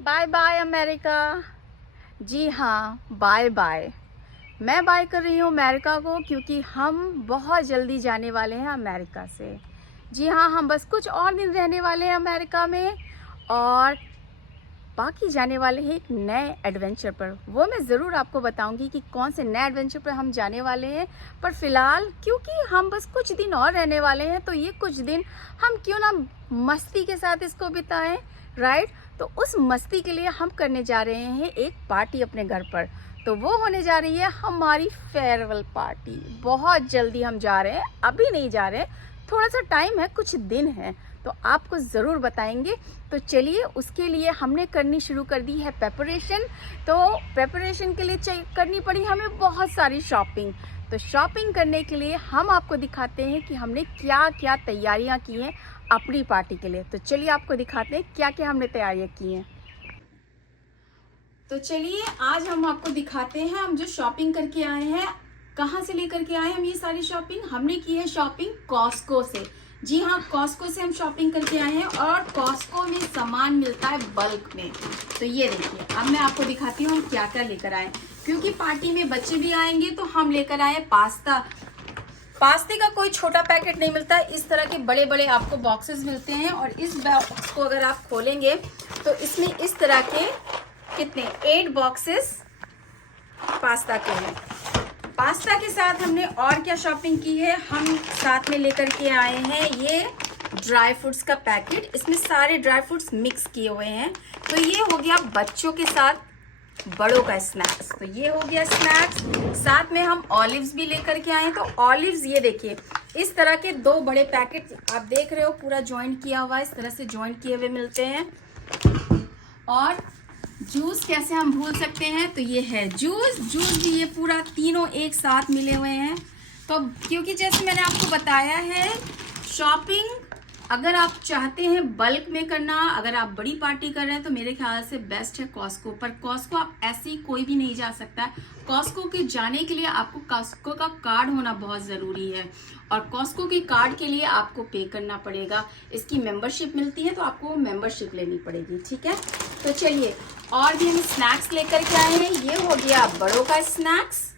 Bye by America. जी हाँ, bye bye. मैं bye कर रही हूँ अमेरिका को, क्योंकि हम बहुत जल्दी जाने वाले हैं अमेरिका से। जी हाँ, हम बस कुछ और दिन रहने वाले हैं अमेरिका में, और बाकी जाने वाले हैं एक नए एडवेंचर पर। वो मैं ज़रूर आपको बताऊंगी कि कौन से नए एडवेंचर पर हम जाने वाले हैं। पर फिलहाल क्योंकि हम बस कुछ दिन और रहने वाले हैं, तो ये कुछ दिन हम क्यों ना मस्ती के साथ इसको बिताएं, राइट? तो उस मस्ती के लिए हम करने जा रहे हैं एक पार्टी अपने घर पर। तो वो होने जा रही है हमारी फेयरवेल पार्टी। बहुत जल्दी हम जा रहे हैं, अभी नहीं जा रहे हैं, थोड़ा सा टाइम है, कुछ दिन है, तो आपको ज़रूर बताएंगे। तो चलिए, उसके लिए हमने करनी शुरू कर दी है प्रेपरेशन। तो प्रेपरेशन के लिए करनी पड़ी हमें बहुत सारी शॉपिंग। तो शॉपिंग करने के लिए हम आपको दिखाते हैं कि हमने क्या क्या तैयारियां की हैं अपनी पार्टी के लिए। तो चलिए आपको दिखाते हैं क्या क्या हमने तैयारियां की हैं। तो चलिए आज हम आपको दिखाते हैं हम जो शॉपिंग करके आए हैं। कहाँ से लेकर के आए हम ये सारी शॉपिंग? हमने की है शॉपिंग कॉस्को से। जी हाँ, कॉस्को से हम शॉपिंग करके आए हैं, और कॉस्को में सामान मिलता है बल्क में। तो ये देखिए, अब मैं आपको दिखाती हूँ हम क्या क्या लेकर आए। क्योंकि पार्टी में बच्चे भी आएंगे, तो हम लेकर आए पास्ता। पास्ते का कोई छोटा पैकेट नहीं मिलता, इस तरह के बड़े बड़े आपको बॉक्सेस मिलते हैं। और इस बॉक्स को अगर आप खोलेंगे तो इसमें इस तरह के कितने 8 बॉक्सेस पास्ता के हैं। पास्ता के साथ हमने और क्या शॉपिंग की है, हम साथ में लेकर के आए हैं ये ड्राई फ्रूट्स का पैकेट। इसमें सारे ड्राई फ्रूट्स मिक्स किए हुए हैं। तो ये हो गया बच्चों के साथ बड़ों का स्नैक्स। तो ये हो गया स्नैक्स। साथ में हम ऑलिव्स भी लेकर के आए हैं। तो ऑलिव्स ये देखिए, इस तरह के 2 बड़े पैकेट आप देख रहे हो, पूरा ज्वाइंट किया हुआ है, इस तरह से ज्वाइंट किए हुए मिलते हैं। और जूस कैसे हम भूल सकते हैं, तो ये है जूस भी ये पूरा तीनों एक साथ मिले हुए हैं। तो क्योंकि जैसे मैंने आपको बताया है, शॉपिंग अगर आप चाहते हैं बल्क में करना, अगर आप बड़ी पार्टी कर रहे हैं, तो मेरे ख्याल से बेस्ट है कॉस्को। पर कॉस्को आप ऐसे ही कोई भी नहीं जा सकता है। कॉस्को के जाने के लिए आपको कॉस्को का कार्ड होना बहुत ज़रूरी है, और कॉस्को के कार्ड के लिए आपको पे करना पड़ेगा। इसकी मेंबरशिप मिलती है, तो आपको मेंबरशिप लेनी पड़ेगी, ठीक है? तो चलिए, और भी हम स्नैक्स लेकर के आए हैं। ये हो गया बड़ों का स्नैक्स,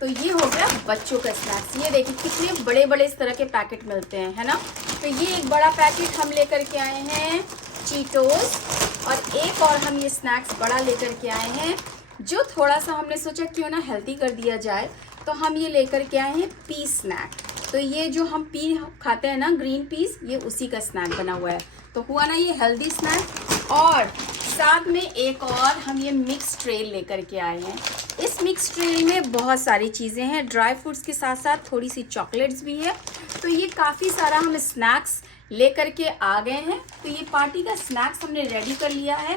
तो ये हो गया बच्चों का स्नैक्स। ये देखिए कितने बड़े बड़े इस तरह के पैकेट मिलते हैं, है ना? तो ये एक बड़ा पैकेट हम लेकर के आए हैं चीटोस, और एक और हम ये स्नैक्स बड़ा लेकर के आए हैं, जो थोड़ा सा हमने सोचा क्यों ना हेल्दी कर दिया जाए। तो हम ये लेकर के आए हैं पी स्नैक। तो ये जो हम पी खाते हैं ना, ग्रीन पीस, ये उसी का स्नैक बना हुआ है। तो हुआ ना ये हेल्दी स्नैक। और साथ में एक और हम ये मिक्स ट्रे लेकर के आए हैं। इस मिक्स ट्रे में बहुत सारी चीज़ें हैं, ड्राई फ्रूट्स के साथ साथ थोड़ी सी चॉकलेट्स भी है। तो ये काफ़ी सारा हम स्नैक्स लेकर के आ गए हैं। तो ये पार्टी का स्नैक्स हमने रेडी कर लिया है।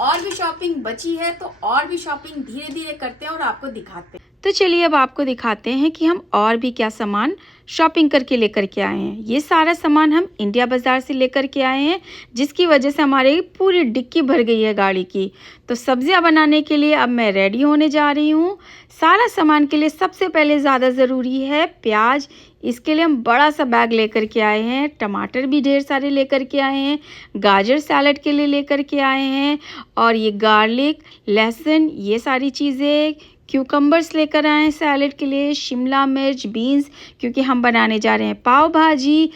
और भी शॉपिंग बची है, तो और भी शॉपिंग धीरे धीरे करते हैं और आपको दिखाते हैं। तो चलिए अब आपको दिखाते हैं कि हम और भी क्या सामान शॉपिंग करके लेकर के आए हैं। ये सारा सामान हम इंडिया बाज़ार से लेकर के आए हैं, जिसकी वजह से हमारी पूरी डिक्की भर गई है गाड़ी की। तो सब्जियां बनाने के लिए अब मैं रेडी होने जा रही हूँ। सारा सामान के लिए सबसे पहले ज़्यादा ज़रूरी है प्याज। इसके लिए हम बड़ा सा बैग लेकर के आए हैं। टमाटर भी ढेर सारे लेकर के आए हैं। गाजर सैलड के लिए लेकर के आए हैं। और ये गार्लिक, लहसुन, ये सारी चीज़ें। क्यूकम्बर्स लेकर आए हैं सैलेड के लिए। शिमला मिर्च, बीन्स, क्योंकि हम बनाने जा रहे हैं पाव भाजी।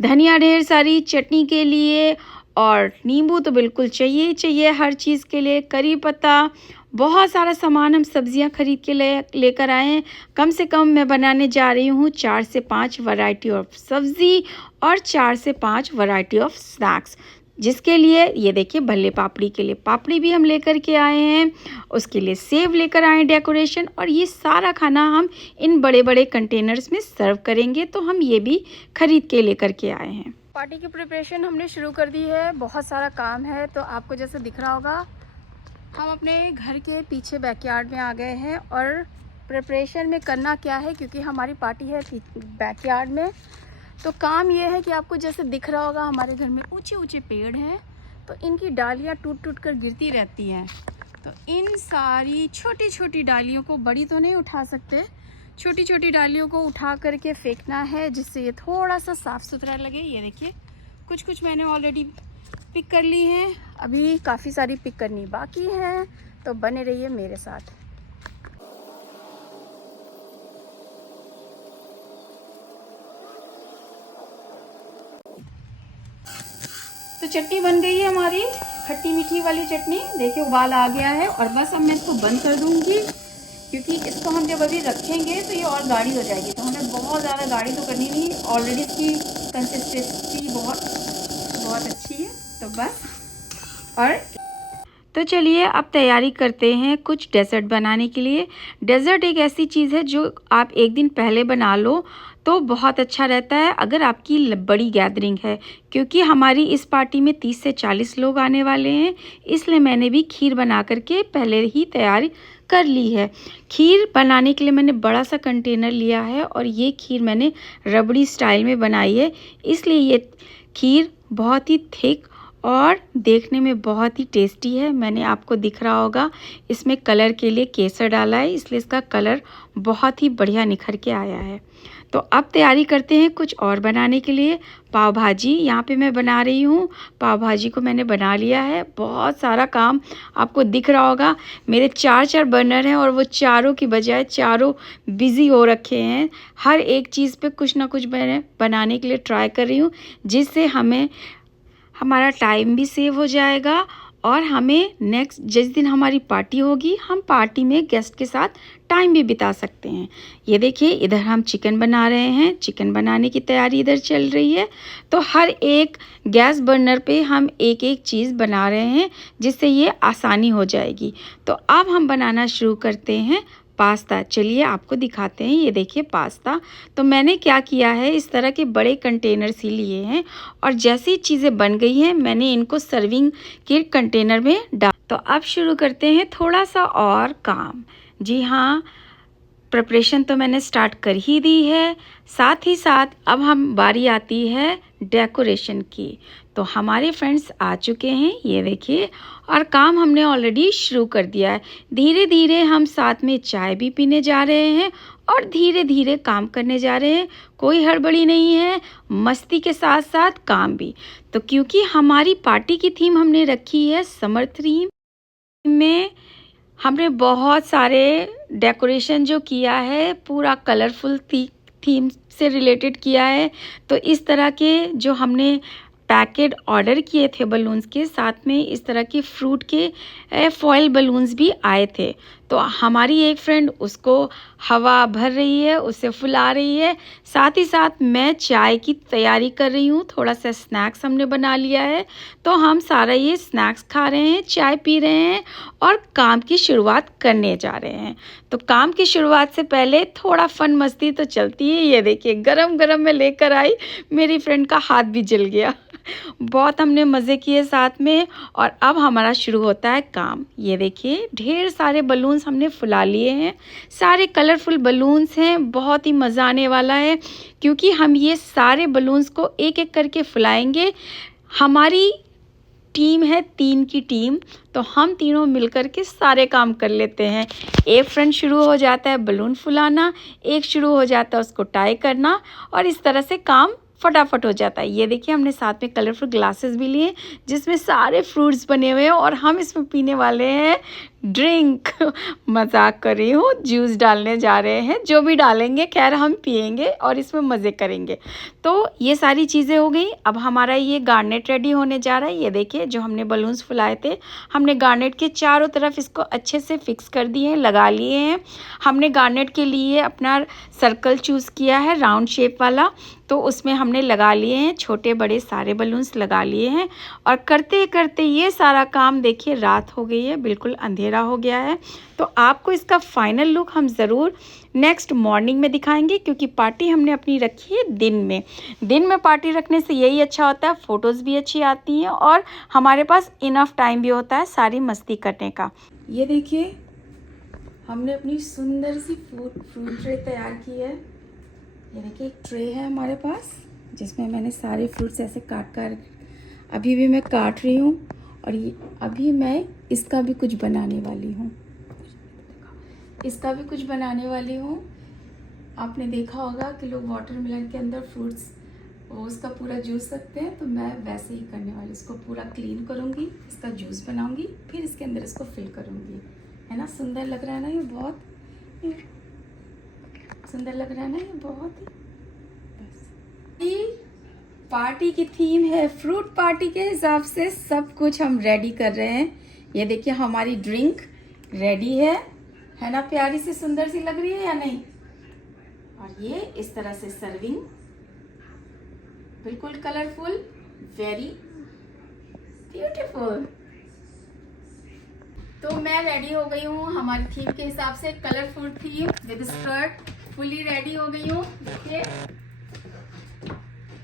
धनिया ढेर सारी चटनी के लिए, और नींबू तो बिल्कुल चाहिए चाहिए हर चीज़ के लिए। करी पत्ता, बहुत सारा सामान हम सब्जियां खरीद के लेकर आए हैं। कम से कम मैं बनाने जा रही हूँ 4 से 5 वैरायटी ऑफ सब्ज़ी और 4 से 5 वैरायटी ऑफ स्नैक्स, जिसके लिए ये देखिए भल्ले पापड़ी के लिए पापड़ी भी हम लेकर के आए हैं। उसके लिए सेव लेकर आए डेकोरेशन, और ये सारा खाना हम इन बड़े बड़े कंटेनर्स में सर्व करेंगे, तो हम ये भी खरीद के लेकर के आए हैं। पार्टी की प्रिपरेशन हमने शुरू कर दी है, बहुत सारा काम है। तो आपको जैसे दिख रहा होगा, हम अपने घर के पीछे बैकयार्ड में आ गए हैं। और प्रिपरेशन में करना क्या है, क्योंकि हमारी पार्टी है बैकयार्ड में, तो काम ये है कि आपको जैसे दिख रहा होगा, हमारे घर में ऊंचे ऊंचे पेड़ हैं, तो इनकी डालियाँ टूट टूट कर गिरती रहती हैं। तो इन सारी छोटी छोटी डालियों को, बड़ी तो नहीं उठा सकते, छोटी छोटी डालियों को उठा करके फेंकना है, जिससे ये थोड़ा सा साफ़ सुथरा लगे। ये देखिए कुछ कुछ मैंने ऑलरेडी पिक कर ली हैं। अभी काफ़ी सारी पिक करनी बाकी है, तो बने रहिए मेरे साथ। तो चटनी बन गई है हमारी खट्टी मीठी वाली चटनी। देखिए उबाल आ गया है और बस अब मैं इसको बंद कर दूंगी, क्योंकि इसको हम जब अभी रखेंगे तो ये और गाढ़ी हो जाएगी। तो हमें बहुत ज़्यादा गाढ़ी तो करनी नहीं, ऑलरेडी इसकी कंसिस्टेंसी बहुत अच्छी है। तो बस, और तो चलिए अब तैयारी करते हैं कुछ डेज़र्ट बनाने के लिए। डेज़र्ट एक ऐसी चीज़ है जो आप एक दिन पहले बना लो तो बहुत अच्छा रहता है अगर आपकी बड़ी गैदरिंग है, क्योंकि हमारी इस पार्टी में 30 से 40 लोग आने वाले हैं। इसलिए मैंने भी खीर बना करके पहले ही तैयारी कर ली है। खीर बनाने के लिए मैंने बड़ा सा कंटेनर लिया है और ये खीर मैंने रबड़ी स्टाइल में बनाई है, इसलिए ये खीर बहुत ही थिक और देखने में बहुत ही टेस्टी है। मैंने आपको दिख रहा होगा इसमें कलर के लिए केसर डाला है, इसलिए इसका कलर बहुत ही बढ़िया निखर के आया है। तो अब तैयारी करते हैं कुछ और बनाने के लिए। पाव भाजी यहाँ पे मैं बना रही हूँ। पाव भाजी को मैंने बना लिया है। बहुत सारा काम आपको दिख रहा होगा। मेरे 4 बर्नर हैं और वो चारों की बजाय चारों बिज़ी हो रखे हैं। हर एक चीज़ पे कुछ ना कुछ मैंने बनाने के लिए ट्राई कर रही हूँ, जिससे हमारा टाइम भी सेव हो जाएगा और हमें नेक्स्ट जिस दिन हमारी पार्टी होगी, हम पार्टी में गेस्ट के साथ टाइम भी बिता सकते हैं। ये देखिए इधर हम चिकन बना रहे हैं। चिकन बनाने की तैयारी इधर चल रही है। तो हर एक गैस बर्नर पे हम एक एक चीज़ बना रहे हैं, जिससे ये आसानी हो जाएगी। तो अब हम बनाना शुरू करते हैं पास्ता। चलिए आपको दिखाते हैं। ये देखिए पास्ता। तो मैंने क्या किया है, इस तरह के बड़े कंटेनर्स ही लिए हैं और जैसी चीज़ें बन गई हैं मैंने इनको सर्विंग के कंटेनर में डाल। तो अब शुरू करते हैं थोड़ा सा और काम। जी हाँ, प्रिपरेशन तो मैंने स्टार्ट कर ही दी है। साथ ही साथ अब हम बारी आती है डेकोरेशन की। तो हमारे फ्रेंड्स आ चुके हैं, ये देखिए, और काम हमने ऑलरेडी शुरू कर दिया है। धीरे धीरे हम साथ में चाय भी पीने जा रहे हैं और धीरे धीरे काम करने जा रहे हैं। कोई हड़बड़ी नहीं है, मस्ती के साथ साथ काम भी। तो क्योंकि हमारी पार्टी की थीम हमने रखी है समर थीम में, हमने बहुत सारे डेकोरेशन जो किया है पूरा कलरफुल थीम से रिलेटेड किया है। तो इस तरह के जो हमने पैकेट ऑर्डर किए थे बलून्स के, साथ में इस तरह के फ्रूट के फॉयल बलून्स भी आए थे। तो हमारी एक फ्रेंड उसको हवा भर रही है, उसे फुला रही है। साथ ही साथ मैं चाय की तैयारी कर रही हूँ। थोड़ा सा स्नैक्स हमने बना लिया है, तो हम सारा ये स्नैक्स खा रहे हैं, चाय पी रहे हैं और काम की शुरुआत करने जा रहे हैं। तो काम की शुरुआत से पहले थोड़ा फन मस्ती तो चलती है। ये देखिए गरम गरम मैं लेकर आई, मेरी फ्रेंड का हाथ भी जल गया। बहुत हमने मज़े किए साथ में। और अब हमारा शुरू होता है काम। ये देखिए ढेर सारे बलून्स हमने फुला लिए हैं। सारे कलरफुल बलून्स हैं। बहुत ही मज़ा आने वाला है, क्योंकि हम ये सारे बलून्स को एक एक करके फुलाएंगे। हमारी टीम है 3 की टीम, तो हम तीनों मिलकर के सारे काम कर लेते हैं। एक फ्रेंड शुरू हो जाता है बलून फुलाना, एक शुरू हो जाता है उसको टाई करना, और इस तरह से काम फटाफट हो जाता है। ये देखिए हमने साथ में कलरफुल ग्लासेस भी लिए, जिसमें सारे फ्रूट्स बने हुए हैं और हम इसमें पीने वाले हैं ड्रिंक। मजाक कर रही हूँ, जूस डालने जा रहे हैं। जो भी डालेंगे खैर हम पिएंगे और इसमें मज़े करेंगे। तो ये सारी चीज़ें हो गई। अब हमारा ये गार्नेट रेडी होने जा रहा है। ये देखिए जो हमने बलून्स फुलाए थे, हमने गार्नेट के चारों तरफ इसको अच्छे से फिक्स कर दिए हैं, लगा लिए हैं। हमने गार्नेट के लिए अपना सर्कल चूज़ किया है, राउंड शेप वाला। तो उसमें हमने लगा लिए हैं, छोटे बड़े सारे बलून्स लगा लिए हैं। और करते करते ये सारा काम, देखिए रात हो गई है, बिल्कुल अंधेरा हो गया है। तो आपको इसका फाइनल लुक हम ज़रूर नेक्स्ट मॉर्निंग में दिखाएंगे, क्योंकि पार्टी हमने अपनी रखी है दिन में। दिन में पार्टी रखने से यही अच्छा होता है, फ़ोटोज़ भी अच्छी आती हैं और हमारे पास इनफ टाइम भी होता है सारी मस्ती करने का। ये देखिए हमने अपनी सुंदर सी फ्रूट ट्रे तैयार की है। ये देखिए एक ट्रे है हमारे पास, जिसमें मैंने सारे फ्रूट्स ऐसे काट कर अभी भी मैं काट रही हूँ। और ये अभी मैं इसका भी कुछ बनाने वाली हूँ, आपने देखा होगा कि लोग वाटरमेलन के अंदर फ्रूट्स वो उसका पूरा जूस सकते हैं, तो मैं वैसे ही करने वाली, इसको पूरा क्लीन करूँगी, इसका जूस बनाऊँगी, फिर इसके अंदर इसको फिल करूँगी। है ना, सुंदर लग रहा है ना, ये बहुत सुंदर लग रहा है ना, ये बहुत ही। बस ये पार्टी की थीम है, फ्रूट पार्टी के हिसाब से सब कुछ हम रेडी कर रहे हैं। ये देखिए हमारी ड्रिंक रेडी है ना, प्यारी सी सुंदर सी लग रही है या नहीं। और ये इस तरह से सर्विंग, बिल्कुल कलरफुल, वेरी ब्यूटीफुल। तो मैं रेडी हो गई हूँ हमारी थीम के हिसाब से, colourful theme with skirt, fully ready हो गई हूँ। देखिए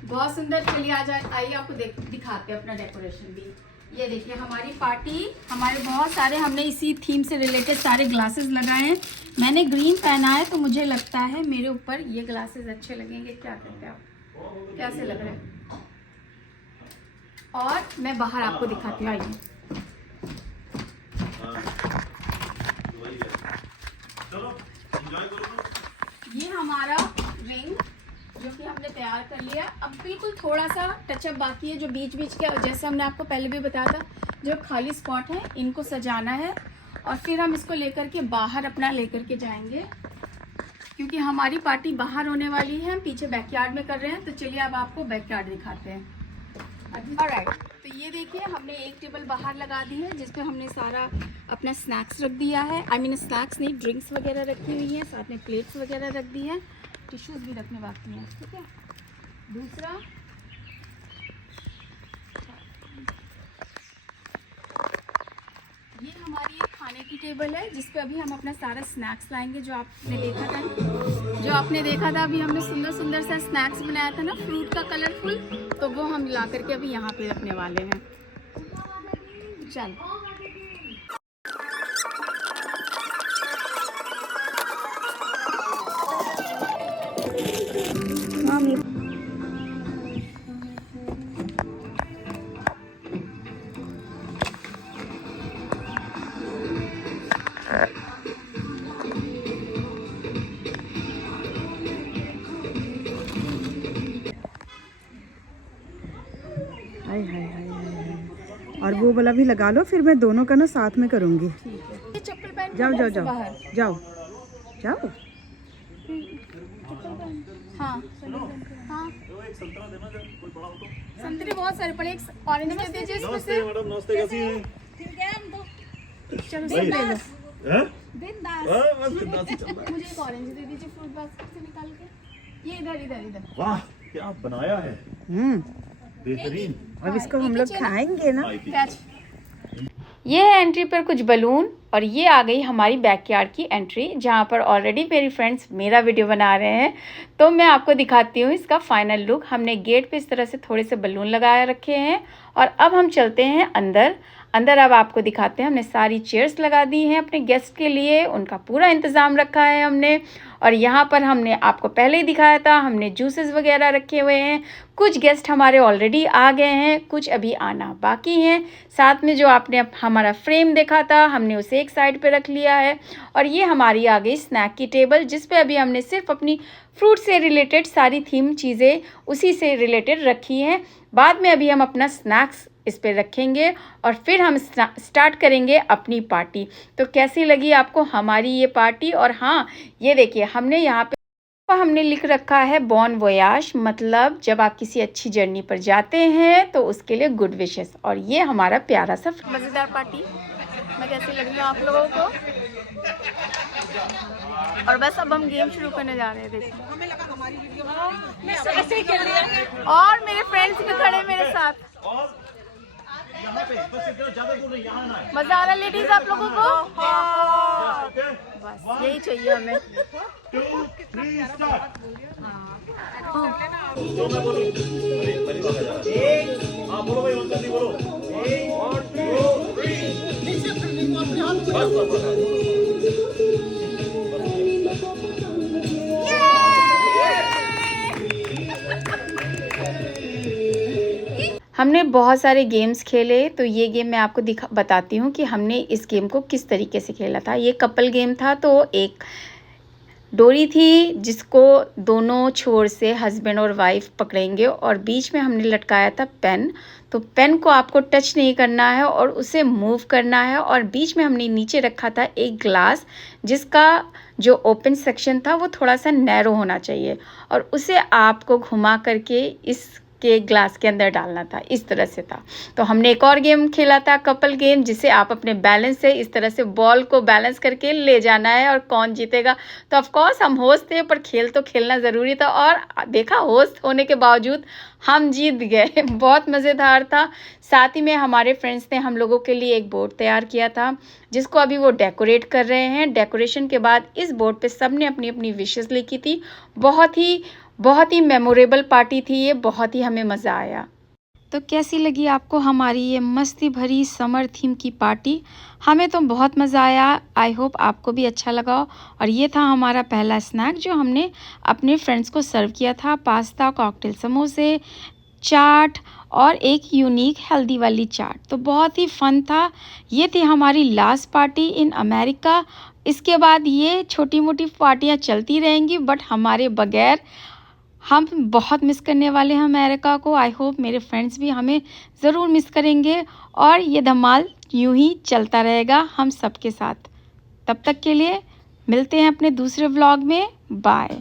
बहुत सुंदर। चलिए आइए आपको दिखाते हैं अपना डेकोरेशन भी। ये देखिए हमारी पार्टी, हमारे बहुत सारे, हमने इसी थीम से रिलेटेड सारे ग्लासेस लगाए हैं। मैंने ग्रीन पहना है तो मुझे लगता है मेरे ऊपर ये ग्लासेस अच्छे लगेंगे। क्या कहते हैं आप, कैसे लग रहे हैं? और मैं बाहर आपको दिखाती हूँ, आइए। ये हमारा रिंग जो कि हमने तैयार कर लिया। अब बिल्कुल थोड़ा सा टचअप बाकी है, जो बीच बीच के, जैसे हमने आपको पहले भी बताया था, जो खाली स्पॉट है इनको सजाना है। और फिर हम इसको लेकर के बाहर अपना लेकर के जाएंगे, क्योंकि हमारी पार्टी बाहर होने वाली है। हम पीछे बैकयार्ड में कर रहे हैं, तो चलिए अब आपको बैकयार्ड दिखाते हैं। ऑलराइट, तो ये देखिए हमने एक टेबल बाहर लगा दी है, जिसपे हमने सारा अपना स्नैक्स रख दिया है। आई मीन स्नैक्स नहीं, ड्रिंक्स वगैरह रखी हुई हैं, साथ में प्लेट्स वगैरह रख दी है, टिश्यूज भी रखने बाकी हैं। ठीक है, दूसरा ये हमारी एक खाने की टेबल है, जिस पे अभी हम अपना सारा स्नैक्स लाएंगे। जो आपने देखा था अभी हमने सुंदर सुंदर सा स्नैक्स बनाया था ना, फ्रूट का कलरफुल, तो वो हम ला करके अभी यहाँ पे रखने वाले हैं। चलो और वो वाला भी लगा लो, फिर मैं दोनों का ना साथ में करूँगी। ये चप्पल पहन जाओ जाओ जाओ बाहर। जाओ जाओ। हाँ हाँ, संतरे बहुत सारे पड़े, एक ऑरेंज दे दीजिए इसमें से। मैडम नमस्ते, कैसी हैं? चलो सब ले लो। हैं? बिंदास। बस बिंदास ही चल रहा है। मुझे एक ऑरेंज दे दीजिए फ्रूट बास्केट से निकाल के। ये इधर इधर इधर। वाह क्या बनाया है, बेहतरीन। अब इसको हम लोग खाएंगे ना। कैच। ये है एंट्री पर कुछ बलून, और ये आ गई हमारी बैकयार्ड की एंट्री, जहाँ पर ऑलरेडी मेरी फ्रेंड्स मेरा वीडियो बना रहे हैं। तो मैं आपको दिखाती हूँ इसका फाइनल लुक। हमने गेट पे इस तरह से थोड़े से बलून लगाए रखे हैं, और अब हम चलते हैं अंदर। अब आपको दिखाते हैं, हमने सारी चेयर्स लगा दी हैं अपने गेस्ट के लिए, उनका पूरा इंतज़ाम रखा है हमने। और यहाँ पर हमने आपको पहले ही दिखाया था, हमने जूसेस वगैरह रखे हुए हैं। कुछ गेस्ट हमारे ऑलरेडी आ गए हैं, कुछ अभी आना बाकी हैं। साथ में जो आपने हमारा फ्रेम देखा था, हमने उसे एक साइड पे रख लिया है। और ये हमारी आ गई स्नैक की टेबल, जिस पे अभी हमने सिर्फ अपनी फ्रूट से रिलेटेड सारी थीम चीज़ें उसी से रिलेटेड रखी हैं। बाद में अभी हम अपना स्नैक्स इस पे रखेंगे, और फिर हम स्टार्ट करेंगे अपनी पार्टी। तो कैसी लगी आपको हमारी ये पार्टी? और हाँ, ये देखिए हमने यहाँ पे हमने लिख रखा है बॉन वोयाज, मतलब जब आप किसी अच्छी जर्नी पर जाते हैं तो उसके लिए गुड विशेस। और ये हमारा प्यारा सा मज़ेदार पार्टी। मैं कैसी लग रही हूँ आप लोगों को? और बस अब हम गेम शुरू करने जा रहे हैं। देखिए और मेरे फ्रेंड्स भी खड़े मेरे साथ। मजा आ रहा है लेडीज आप लोगों को? बस यही चाहिए हमें। 2 3 स्टार्ट। बोलो भाई, 1 2 3 बोलो। 1 2 3 बस। हमने बहुत सारे गेम्स खेले। तो ये गेम मैं आपको बताती हूँ कि हमने इस गेम को किस तरीके से खेला था। ये कपल गेम था, तो एक डोरी थी जिसको दोनों छोर से हस्बैंड और वाइफ पकड़ेंगे और बीच में हमने लटकाया था पेन। तो पेन को आपको टच नहीं करना है और उसे मूव करना है। और बीच में हमने नीचे रखा था एक ग्लास जिसका जो ओपन सेक्शन था वो थोड़ा सा नैरो होना चाहिए और उसे आपको घुमा करके इस के ग्लास के अंदर डालना था। इस तरह से था। तो हमने एक और गेम खेला था, कपल गेम, जिसे आप अपने बैलेंस से इस तरह से बॉल को बैलेंस करके ले जाना है और कौन जीतेगा। तो ऑफ कोर्स हम होस्ट थे पर खेल तो खेलना ज़रूरी था और देखा होस्ट होने के बावजूद हम जीत गए। बहुत मज़ेदार था। साथ ही में हमारे फ्रेंड्स ने हम लोगों के लिए एक बोर्ड तैयार किया था जिसको अभी वो डेकोरेट कर रहे हैं। डेकोरेशन के बाद इस बोर्ड पे सब ने अपनी अपनी विशेस लिखी थी। बहुत ही मेमोरेबल पार्टी थी ये, बहुत ही हमें मज़ा आया। तो कैसी लगी आपको हमारी ये मस्ती भरी समर थीम की पार्टी? हमें तो बहुत मज़ा आया। आई होप आपको भी अच्छा लगा। और ये था हमारा पहला स्नैक जो हमने अपने फ्रेंड्स को सर्व किया था। पास्ता, कॉकटेल, समोसे, चाट और एक यूनिक हेल्दी वाली चाट। तो बहुत ही फन था। ये थी हमारी लास्ट पार्टी इन अमेरिका। इसके बाद ये छोटी मोटी पार्टियाँ चलती रहेंगी बट हमारे बगैर। हम बहुत मिस करने वाले हैं अमेरिका को। आई होप मेरे फ्रेंड्स भी हमें ज़रूर मिस करेंगे और ये धमाल यूं ही चलता रहेगा हम सबके साथ। तब तक के लिए मिलते हैं अपने दूसरे व्लॉग में। बाय।